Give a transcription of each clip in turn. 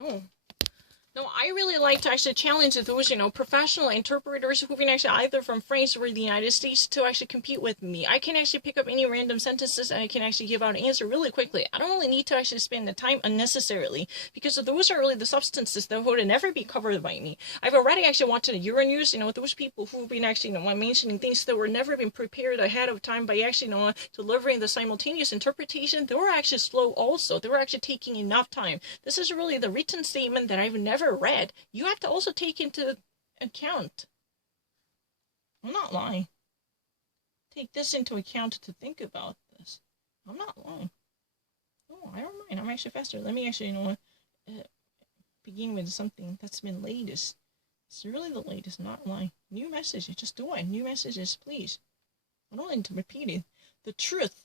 Oh. No, I really like to actually challenge those, professional interpreters who can actually either from France or the United States to actually compete with me. I can actually pick up any random sentences and I can actually give out an answer really quickly. I don't really need to actually spend the time unnecessarily because those are really the substances that would never be covered by me. I've already actually wanted Euronews, those people who've been actually, mentioning things that were never been prepared ahead of time by actually, delivering the simultaneous interpretation. They were actually slow also. They were actually taking enough time. This is really the written statement that I've never read. You have to also take into account. I'm not lying. Take this into account to think about this. I'm not lying. Oh, I don't mind. I'm actually faster. Let me actually, begin with something that's been latest. It's really the latest, not lying. New messages. Just do it. New messages, please. I don't need to repeat it. The truth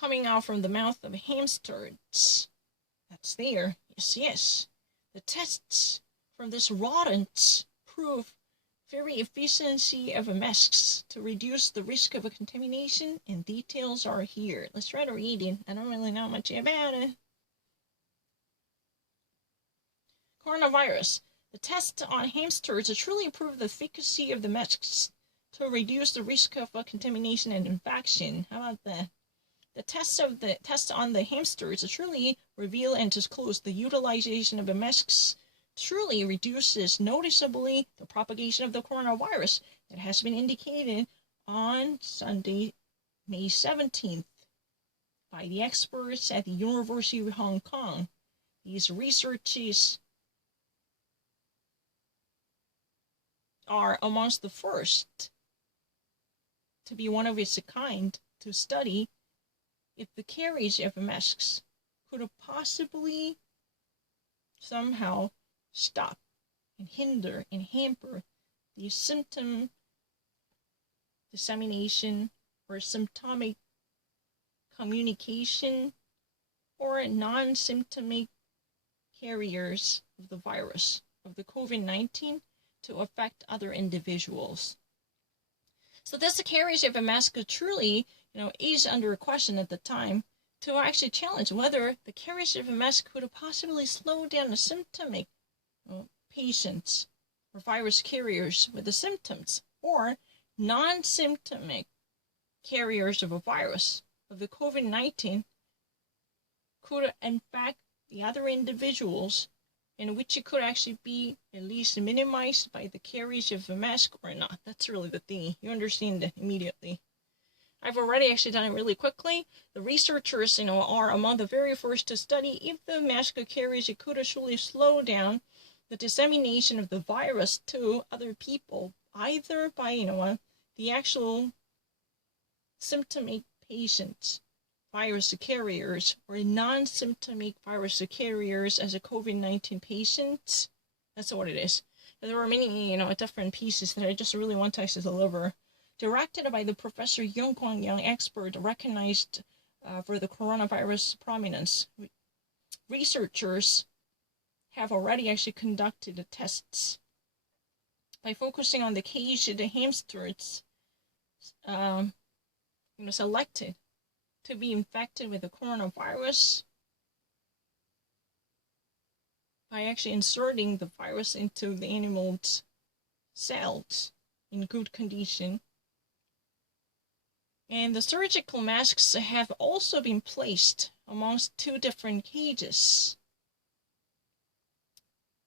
coming out from the mouth of hamsters. That's there. Yes, yes. The tests from this rodent prove very efficiency of masks to reduce the risk of a contamination, and details are here. Let's try to read it. I don't really know much about it. Coronavirus. The test on hamsters to truly prove the efficacy of the masks to reduce the risk of contamination and infection. How about that? The test on the hamsters truly reveal and disclose the utilization of the masks truly reduces noticeably the propagation of the coronavirus that has been indicated on Sunday, May 17th by the experts at the University of Hong Kong. These researches are amongst the first to be one of its kind to study if the carriage of masks could have possibly somehow stop and hinder and hamper the symptom dissemination or symptomatic communication or non-symptomatic carriers of the virus of the COVID-19 to affect other individuals. So this carriage of a mask truly, is under question at the time to actually challenge whether the carriage of a mask could possibly slow down the symptomatic patients or virus carriers with the symptoms or non-symptomatic carriers of a virus of the COVID-19 could infect the other individuals, in which it could actually be at least minimized by the carriage of a mask or not. That's really the thing. You understand it immediately. I've already actually done it really quickly. The researchers, are among the very first to study if the mask carriage could actually slow down the dissemination of the virus to other people, either by, the actual symptomatic patients, virus carriers, or non-symptomatic virus carriers as a COVID-19 patient. That's what it is. There are many, different pieces that I just really want to actually deliver. Directed by the Professor Yong Kwang Yang, expert recognized for the coronavirus prominence. Researchers have already actually conducted the tests by focusing on the caged hamsters selected to be infected with the coronavirus by actually inserting the virus into the animal's cells in good condition. And the surgical masks have also been placed amongst two different cages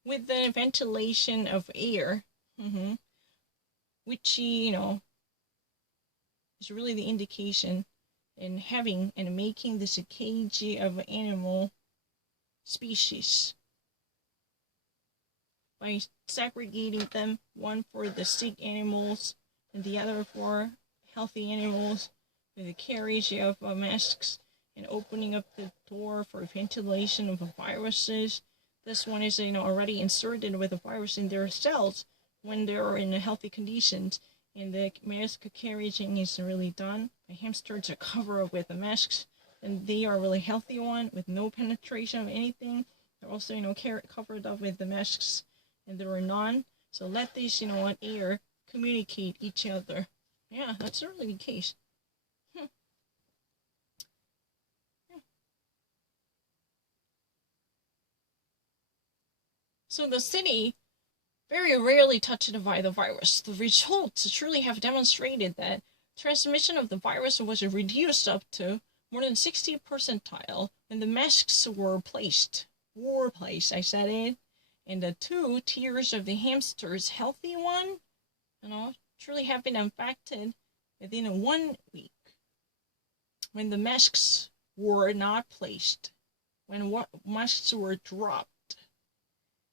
with the ventilation of air, which, is really the indication in having and making this a cage of animal species by segregating them, one for the sick animals and the other for healthy animals, with the carriage of masks and opening up the door for ventilation of viruses. This one is, already inserted with the virus in their cells when they are in a healthy conditions, and the mask carrying is really done. The hamsters are covered with the masks, and they are a really healthy one with no penetration of anything. They're also, covered up with the masks, and there are none. So let these, air communicate each other. Yeah, that's certainly the case. So the city very rarely touched by the virus. The results truly have demonstrated that transmission of the virus was reduced up to more than 60 percentile when the masks were placed. I said it. And the 2 tiers of the hamsters, healthy one, truly have been infected within 1 week. When the masks were not placed, when masks were dropped,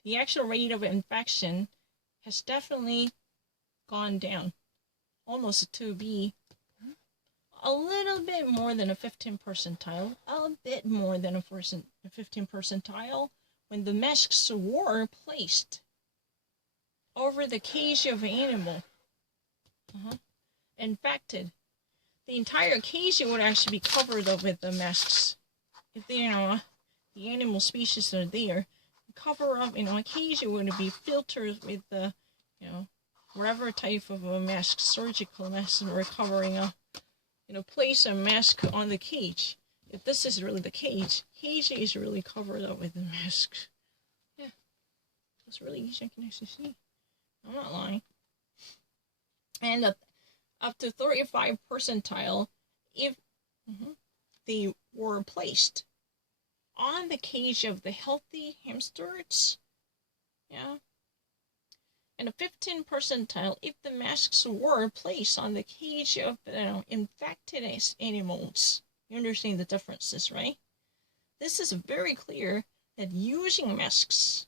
the actual rate of infection has definitely gone down, almost to be a little bit more than a 15 percentile, a bit more than a 15 percentile, when the masks were placed over the cage of an animal infected. The entire cage would actually be covered up with the masks. If the animal species are there, cover up, a cage would be filtered with the, whatever type of a mask, surgical mask, we're covering up. Place a mask on the cage. If this is really the cage is really covered up with the mask. Yeah, it's really easy. I can actually see. I'm not lying. And up to 35 percentile if they were placed on the cage of the healthy hamsters. Yeah. And a 15 percentile if the masks were placed on the cage of infected animals. You understand the differences, right? This is very clear that using masks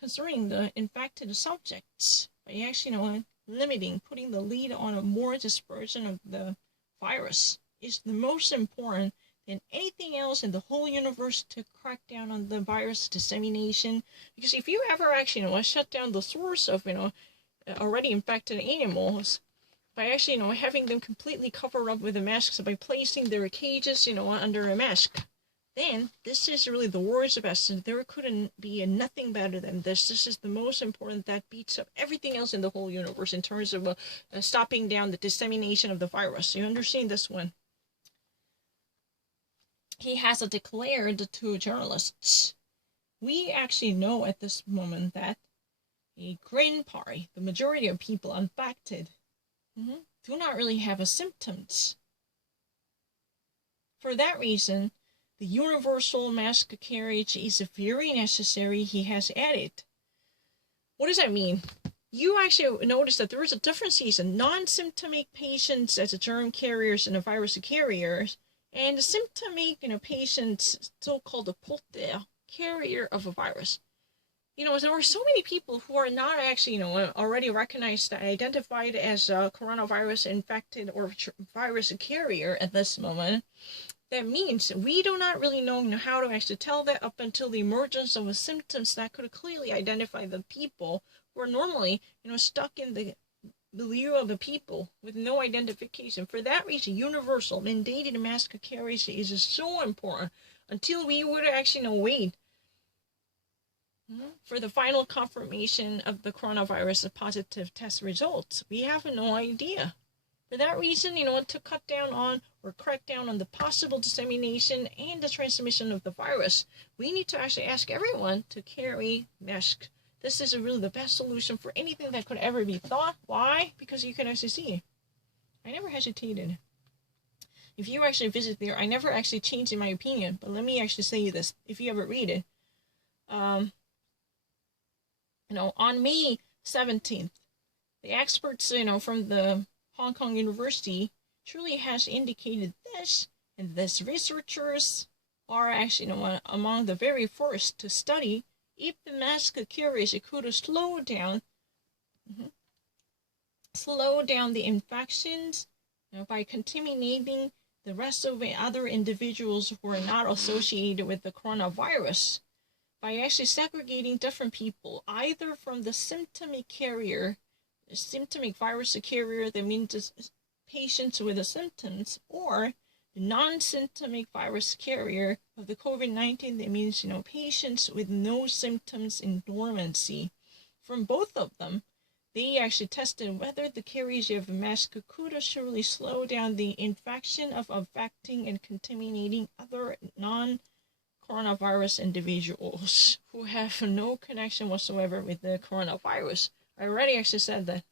concerning the infected subjects by actually limiting, putting the lead on a more dispersion of the virus is the most important than anything else in the whole universe to crack down on the virus dissemination. Because if you ever actually shut down the source of already infected animals by actually having them completely covered up with the masks, by placing their cages under a mask, then this is really the world's best, and there couldn't be nothing better than this. This is the most important that beats up everything else in the whole universe in terms of stopping down the dissemination of the virus. You understand this one? He has declared to journalists, we actually know at this moment that a grand party, the majority of people infected, do not really have symptoms. For that reason, the universal mask carriage is very necessary, he has added. What does that mean? You actually notice that there is a difference in non-symptomatic patients as germ carriers and virus carriers, and the symptomatic patients, so-called the carrier of a virus. There are so many people who are not actually, already recognized, identified as a coronavirus infected or virus carrier at this moment. That means we do not really know how to actually tell that up until the emergence of symptoms that could clearly identify the people who are normally, stuck in the milieu of the people with no identification. For that reason, universal mandated mask carriage is so important until we would actually wait for the final confirmation of the coronavirus positive test results. We have no idea. For that reason, to cut down on or crack down on the possible dissemination and the transmission of the virus, we need to actually ask everyone to carry masks. This is really the best solution for anything that could ever be thought. Why? Because you can actually see. I never hesitated. If you actually visit there, I never actually changed in my opinion, but let me actually say this. If you ever read it, on May 17th, the experts, from the Hong Kong University truly has indicated this, and these researchers are actually among the very first to study if the mask carriers could slow down the infections by contaminating the rest of the other individuals who are not associated with the coronavirus, by actually segregating different people, either from the symptomatic carrier, the symptomatic virus carrier, that means patients with the symptoms, or the non-symptomatic virus carrier of the COVID-19, that means, patients with no symptoms in dormancy. From both of them, they actually tested whether the carriage of a mask could surely slow down the infection of affecting and contaminating other coronavirus individuals who have no connection whatsoever with the coronavirus. I already actually said that